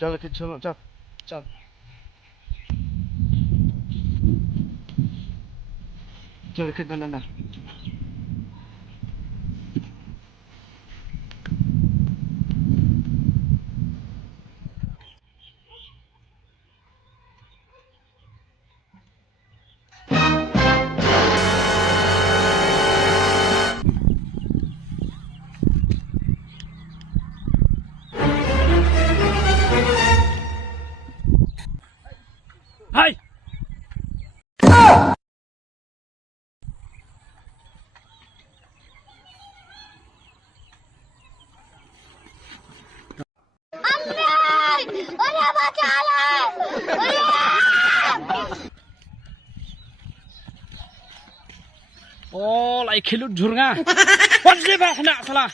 চল কিছু না, চল চল। চল খেতে না না। হাই ও লাই খেলুত ঝুরঙা পড়ছে বা খনা সালা